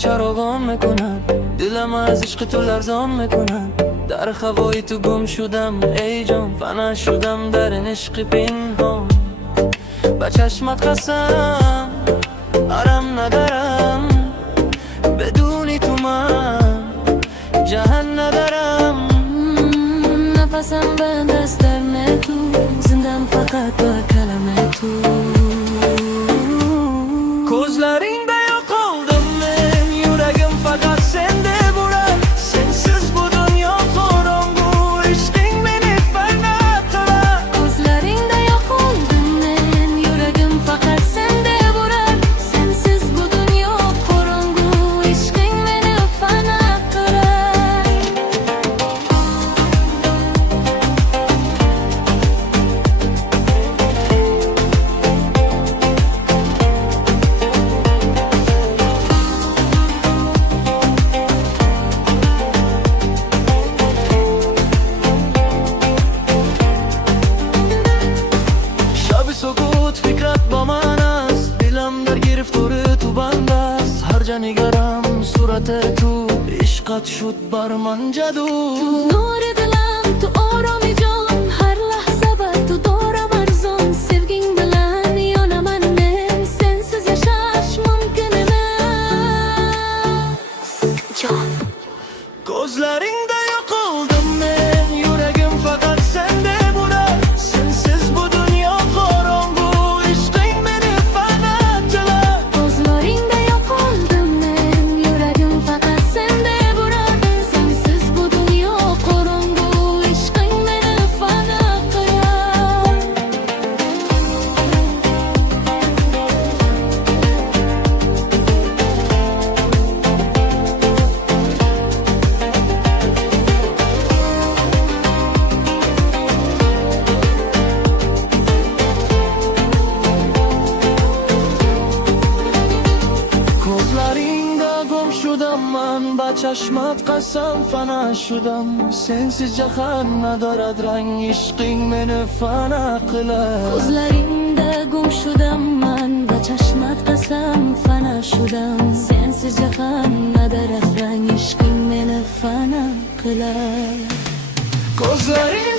چراغان میکنن، دلم از عشق تو لرزان میکنن. در هوای تو گم شدم ای جان، فنا شدم در این عشق پنهان. با چشمت قسم آرام ندارم، بدونی تو من جهان ندارم. نفسم بند است در تو، زندم فقط با کلمه تو. Gözlerinde yok oldum ben, yüreğim fakat sende burar. Sensiz bu dünya karangu, aşkın beni fena kılar. Gözlerinde yok oldum ben, yüreğim fakat sende vurar. Sensiz bu dünya karangu, aşkın beni fena kırar. شب سکوت فکرت با من است، دلم در گرفتار تو بند است. هر جا نگرم صورت تو، عشقت شد بر من جادو. نور دلم تو آرامی جان، her lahza bak tu doğram arzon. Sevgin bilen yonaman men, sensiz yaşaş mümkün emas. Can. Gözlerinde yok oldum ben, yüreğim fakat sende burar. Sensiz bu dünya karangu, aşkın beni fena kılar. Gözlerinde yok oldum ben, yüreğim fakat sende vurar. Sensiz bu dünya karangu, aşkın beni fena kılar. Gözlerinde gum şudam man, ba çeşmet qasam fana şudam. Sensiz jahan nadarat rang, aşkın beni fana kılar. Gözlerinde gum şudam man, ba chashmat qasam fana shudam. Sensiz jahon nadarat rang, ishqing meni fana qilar. Gözlerin